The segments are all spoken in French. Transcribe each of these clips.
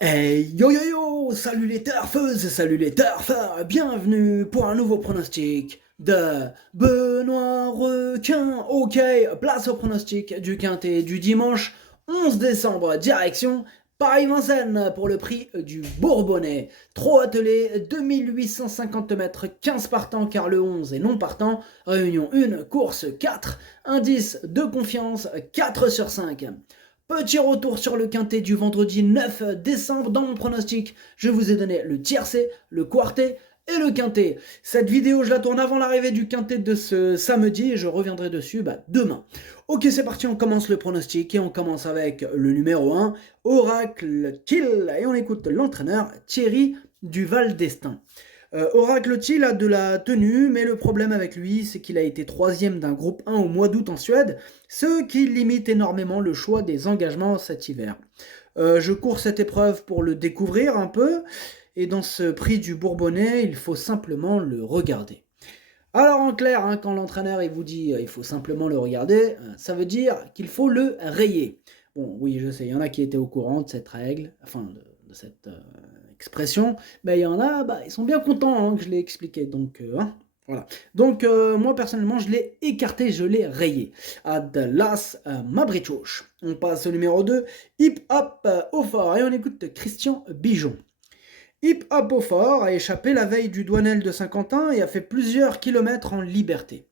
Hey yo yo yo, salut les turfeuses, salut les turfeurs, bienvenue pour un nouveau pronostic de Benoît Requin. Ok, place au pronostic du quintet du dimanche 11 décembre, direction Paris-Vincennes pour le prix du Bourbonnais. Trop attelé, 2850 mètres, 15 partants car le 11 est non partant. Réunion 1, course 4, indice de confiance 4 sur 5. Petit retour sur le quintet du vendredi 9 décembre. Dans mon pronostic, je vous ai donné le tiercé, le quartet et le quintet. Cette vidéo, je la tourne avant l'arrivée du quintet de ce samedi et je reviendrai dessus demain. Ok, c'est parti, on commence le pronostic et on commence avec le numéro 1, Oracle Kill. Et on écoute l'entraîneur Thierry Duval d'Estaing. Oracle Thiel a de la tenue, mais le problème avec lui, c'est qu'il a été troisième d'un groupe 1 au mois d'août en Suède, ce qui limite énormément le choix des engagements cet hiver. Je cours cette épreuve pour le découvrir un peu, et dans ce prix du Bourbonnais, il faut simplement le regarder. Alors en clair, quand l'entraîneur il vous dit il faut simplement le regarder, ça veut dire qu'il faut le rayer. Bon, oui, je sais, il y en a qui étaient au courant de cette règle, enfin de cette expression, mais il y en a, ils sont bien contents que je l'ai expliqué, donc voilà. Donc moi personnellement, je l'ai écarté, je l'ai rayé. Ad las Mabricouch. On passe au numéro 2, Hip Hop au fort, et on écoute Christian Bijon. Hip Hop au fort a échappé la veille du Douanel de Saint-Quentin et a fait plusieurs kilomètres en liberté.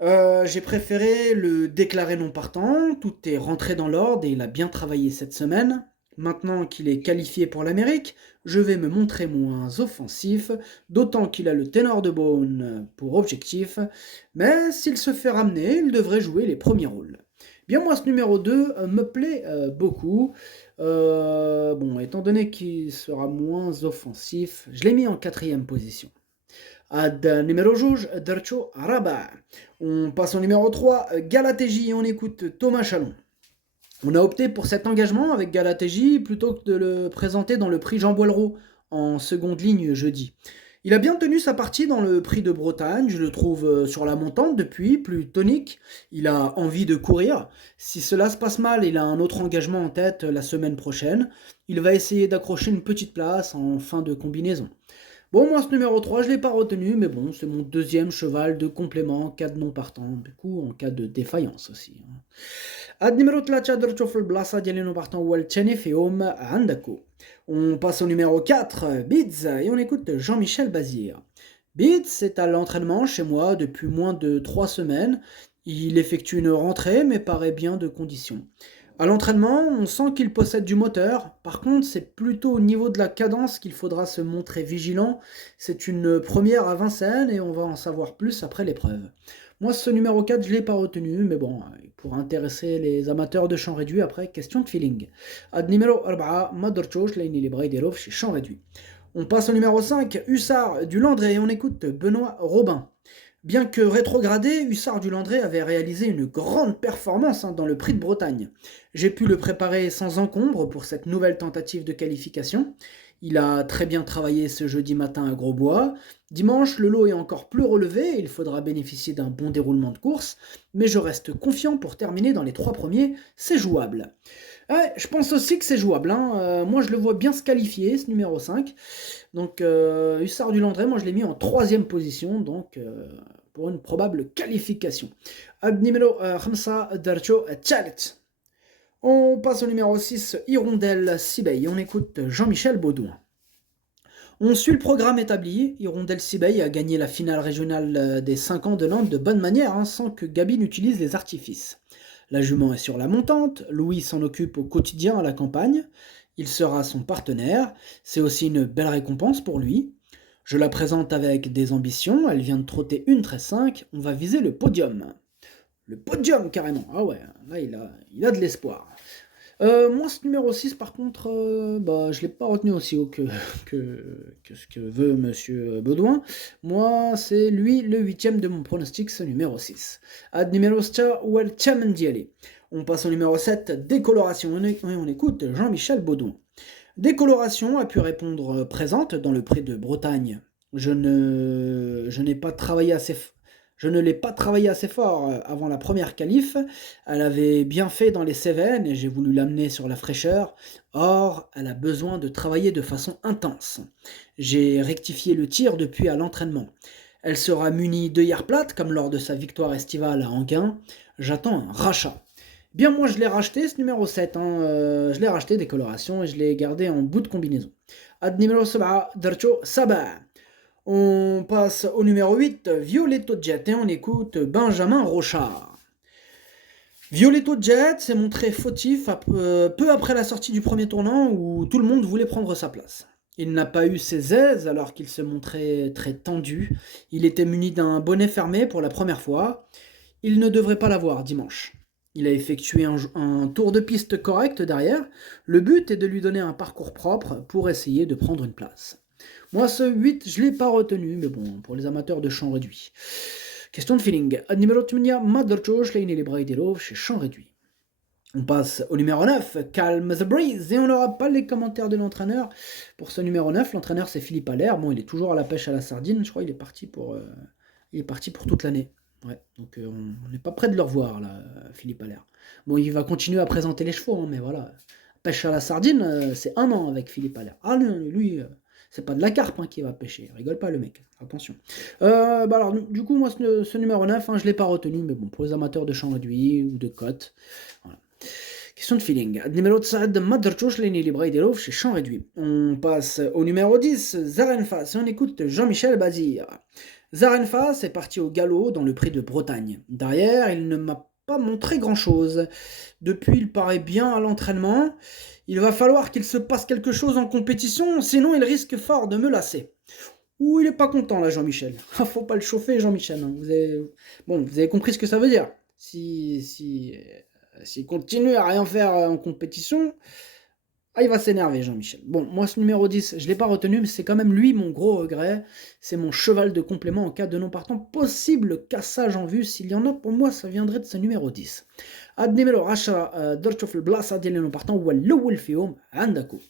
J'ai préféré le déclarer non partant, tout est rentré dans l'ordre et il a bien travaillé cette semaine. Maintenant qu'il est qualifié pour l'Amérique, je vais me montrer moins offensif, d'autant qu'il a le ténor de Beaune pour objectif, mais s'il se fait ramener, il devrait jouer les premiers rôles. Bien moi ce numéro 2 me plaît beaucoup. Bon, étant donné qu'il sera moins offensif, je l'ai mis en quatrième position. Ad numéro rouge, Dercho Rabat. On passe au numéro 3, Galatéji, on écoute Thomas Chalon. On a opté pour cet engagement avec Galatéji plutôt que de le présenter dans le prix Jean Boileau en seconde ligne jeudi. Il a bien tenu sa partie dans le prix de Bretagne, je le trouve sur la montante depuis, plus tonique, il a envie de courir. Si cela se passe mal, il a un autre engagement en tête la semaine prochaine. Il va essayer d'accrocher une petite place en fin de combinaison. Bon, moi, ce numéro 3, je ne l'ai pas retenu, mais bon, c'est mon deuxième cheval de complément en cas de non partant, du coup, en cas de défaillance aussi. Ad numéro 3, Drchofel Blasa, diale non partant, Walchene Feom, Andako. On passe au numéro 4, Bids, et on écoute Jean-Michel Bazir. Bids est à l'entraînement chez moi depuis moins de 3 semaines. Il effectue une rentrée, mais paraît bien de condition. À l'entraînement, on sent qu'il possède du moteur. Par contre, c'est plutôt au niveau de la cadence qu'il faudra se montrer vigilant. C'est une première à Vincennes et on va en savoir plus après l'épreuve. Moi, ce numéro 4, je ne l'ai pas retenu, mais bon, il pourra intéresser les amateurs de champ réduit après, question de feeling. Ad numéro 4, Madorchoch, Laini Libraïderov chez champ réduit. On passe au numéro 5, Hussard du Landré, et on écoute Benoît Robin. Bien que rétrogradé, Hussard du Landré avait réalisé une grande performance dans le prix de Bretagne. J'ai pu le préparer sans encombre pour cette nouvelle tentative de qualification. Il a très bien travaillé ce jeudi matin à Grosbois. Dimanche, le lot est encore plus relevé et il faudra bénéficier d'un bon déroulement de course, mais je reste confiant pour terminer dans les 3 premiers, c'est jouable. Ouais, je pense aussi que c'est jouable. Moi, je le vois bien se qualifier, ce numéro 5. Donc, Hussard du Landré, moi, je l'ai mis en troisième position, donc pour une probable qualification. Ad numéro 5, Darcho Chalet. On passe au numéro 6, Hirondelle Sibey. On écoute Jean-Michel Baudouin. On suit le programme établi. Hirondelle Sibey a gagné la finale régionale des 5 ans de Nantes de bonne manière, sans que Gabi n'utilise les artifices. La jument est sur la montante, Louis s'en occupe au quotidien à la campagne, il sera son partenaire, c'est aussi une belle récompense pour lui. Je la présente avec des ambitions, elle vient de trotter une 13-5, on va viser le podium. Le podium carrément, ah ouais, là il a de l'espoir. Moi ce numéro 6 par contre, je ne l'ai pas retenu aussi haut que ce que veut monsieur Baudouin. Moi c'est lui le huitième de mon pronostic, ce numéro 6. Ad numéro 7, Welcome Dialé. On passe au numéro 7, décoloration, on écoute Jean-Michel Baudouin. Décoloration a pu répondre présente dans le prix de Bretagne. Je n'ai pas travaillé assez Je ne l'ai pas travaillé assez fort avant la première qualif. Elle avait bien fait dans les Cévennes et j'ai voulu l'amener sur la fraîcheur. Or, elle a besoin de travailler de façon intense. J'ai rectifié le tir depuis à l'entraînement. Elle sera munie d'œillères plates comme lors de sa victoire estivale à Anguin. J'attends un rachat. Bien, moi je l'ai racheté ce numéro 7, je l'ai racheté des colorations et je l'ai gardé en bout de combinaison. Ad numéro 7, Darcho Sabah. On passe au numéro 8, Violetto Jet, et on écoute Benjamin Rochard. Violetto Jet s'est montré fautif peu après la sortie du premier tournant où tout le monde voulait prendre sa place. Il n'a pas eu ses aises alors qu'il se montrait très tendu. Il était muni d'un bonnet fermé pour la première fois. Il ne devrait pas l'avoir dimanche. Il a effectué un tour de piste correct derrière. Le but est de lui donner un parcours propre pour essayer de prendre une place. Moi, ce 8, je ne l'ai pas retenu, mais bon, pour les amateurs de champ réduit. Question de feeling. Ad numéro 8, Madarchosh, Leine les Braidelov chez champ réduit. On passe au numéro 9, Calm the Breeze, et on n'aura pas les commentaires de l'entraîneur. Pour ce numéro 9, l'entraîneur c'est Philippe Allaire. Bon, il est toujours à la pêche à la sardine, je crois qu'il est parti pour toute l'année. Ouais, donc on n'est pas près de le revoir, là, Philippe Allaire. Bon, il va continuer à présenter les chevaux, hein, mais voilà. Pêche à la sardine, c'est 1 an avec Philippe Allaire. Ah non, lui, c'est pas de la carpe hein, qui va pêcher. Rigole pas le mec, attention. Alors, du coup, moi, ce numéro 9, je l'ai pas retenu, mais bon, pour les amateurs de champ réduit ou de cote, voilà. Question de feeling. Numéro 7, Madarchosh, Lenny Libraïdelov chez champ réduit. On passe au numéro 10, Zarenfas, et on écoute Jean-Michel Bazir. Zarenfas est parti au galop dans le prix de Bretagne. Derrière, il ne m'a pas montré grand-chose. Depuis, il paraît bien à l'entraînement. Il va falloir qu'il se passe quelque chose en compétition, sinon il risque fort de me lasser. Ouh, il est pas content là, Jean-Michel. Faut pas le chauffer, Jean-Michel. Hein. Vous avez compris ce que ça veut dire. S'il continue à rien faire en compétition, il va s'énerver, Jean-Michel. Bon, moi, ce numéro 10, je ne l'ai pas retenu, mais c'est quand même lui mon gros regret. C'est mon cheval de complément en cas de non partant. Possible cassage en vue. S'il y en a, pour moi, ça viendrait de ce numéro 10. Ad numéro 10, Dorchof le Blas, Ad non partant, ou le Fium, Andako.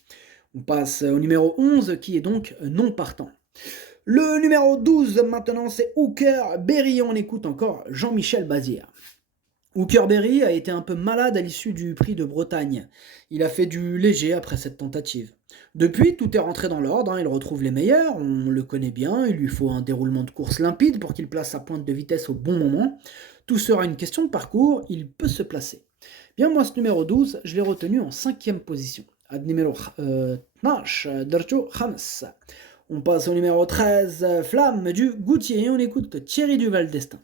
On passe au numéro 11, qui est donc non partant. Le numéro 12, maintenant, c'est Hooker Berry. On écoute encore Jean-Michel Bazir. Hooker Berry a été un peu malade à l'issue du prix de Bretagne. Il a fait du léger après cette tentative. Depuis, tout est rentré dans l'ordre, il retrouve les meilleurs, on le connaît bien, il lui faut un déroulement de course limpide pour qu'il place sa pointe de vitesse au bon moment. Tout sera une question de parcours, il peut se placer. Bien, moi, ce numéro 12, je l'ai retenu en 5e position. Ad numéro 12, Darcho Hamas. On passe au numéro 13, Flamme du Goutier, et on écoute Thierry Duval d'Estaing.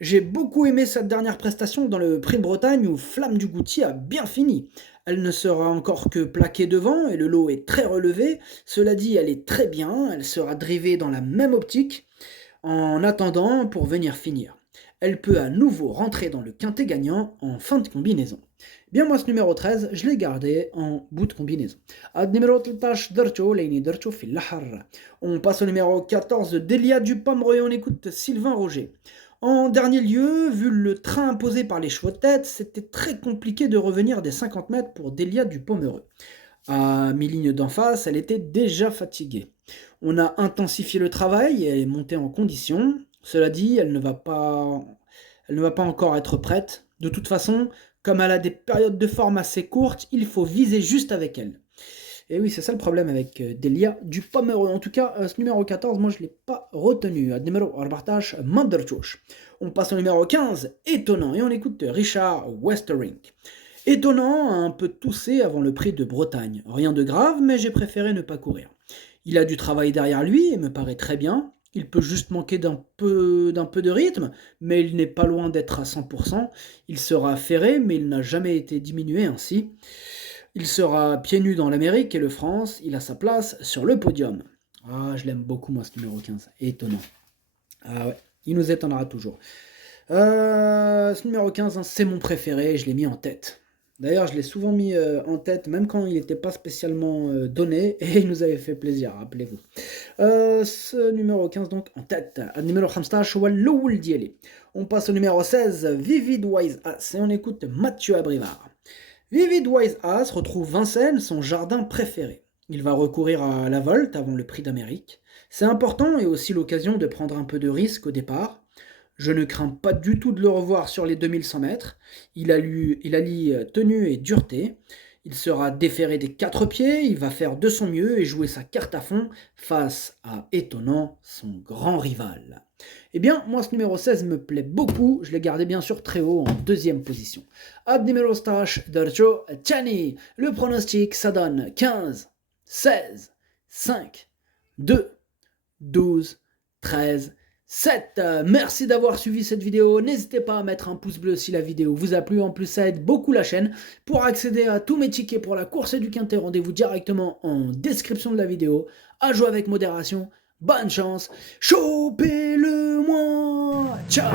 J'ai beaucoup aimé cette dernière prestation dans le Prix de Bretagne où Flamme du Goutier a bien fini. Elle ne sera encore que plaquée devant et le lot est très relevé. Cela dit, elle est très bien, elle sera drivée dans la même optique en attendant pour venir finir. Elle peut à nouveau rentrer dans le quintet gagnant en fin de combinaison. Bien moi ce numéro 13, je l'ai gardé en bout de combinaison. Ad numéro 13, Darcho, Leini Darcho fil Lahar. On passe au numéro 14, Delia du Pomereux et on écoute Sylvain Roger. En dernier lieu, vu le train imposé par les chevaux de tête, c'était très compliqué de revenir des 50 mètres pour Delia du Pomereux. À mi-ligne d'en face, elle était déjà fatiguée. On a intensifié le travail et elle est montée en condition. Cela dit, elle ne va pas encore être prête. De toute façon, comme elle a des périodes de forme assez courtes, il faut viser juste avec elle. Et oui, c'est ça le problème avec Delia du Pomereux. En tout cas, ce numéro 14, moi je ne l'ai pas retenu. Numéro 14, Manderchoch. On passe au numéro 15, Étonnant, et on écoute Richard Westerink. Étonnant a un peu toussé avant le prix de Bretagne. Rien de grave, mais j'ai préféré ne pas courir. Il a du travail derrière lui et me paraît très bien. Il peut juste manquer d'un peu de rythme, mais il n'est pas loin d'être à 100%. Il sera ferré, mais il n'a jamais été diminué ainsi. Il sera pieds nus dans l'Amérique et le France, il a sa place sur le podium. Ah, je l'aime beaucoup moi ce numéro 15, étonnant. Ah ouais, il nous étonnera toujours. Ce numéro 15, c'est mon préféré, je l'ai mis en tête. D'ailleurs, je l'ai souvent mis en tête, même quand il n'était pas spécialement donné, et il nous avait fait plaisir, rappelez-vous. Ce numéro 15, donc, en tête. Numéro 15, Walloul Diele. On passe au numéro 16, Vivid Wise As, et on écoute Mathieu Abrivard. Vivid Wise As retrouve Vincennes, son jardin préféré. Il va recourir à la volte avant le prix d'Amérique. C'est important et aussi l'occasion de prendre un peu de risque au départ. Je ne crains pas du tout de le revoir sur les 2100 mètres. Il allie tenue et dureté. Il sera déféré des 4 pieds, il va faire de son mieux et jouer sa carte à fond face à Étonnant, son grand rival. Eh bien, moi ce numéro 16 me plaît beaucoup, je l'ai gardé bien sûr très haut en deuxième position. Ad numéro stash d'Arjo Chani. Le pronostic, ça donne 15, 16, 5, 2, 12, 13, 7. Merci d'avoir suivi cette vidéo. N'hésitez pas à mettre un pouce bleu si la vidéo vous a plu. En plus, ça aide beaucoup la chaîne. Pour accéder à tous mes tickets pour la course du Quintet, rendez-vous directement en description de la vidéo. À jouer avec modération. Bonne chance. Chopez-le moi. Ciao.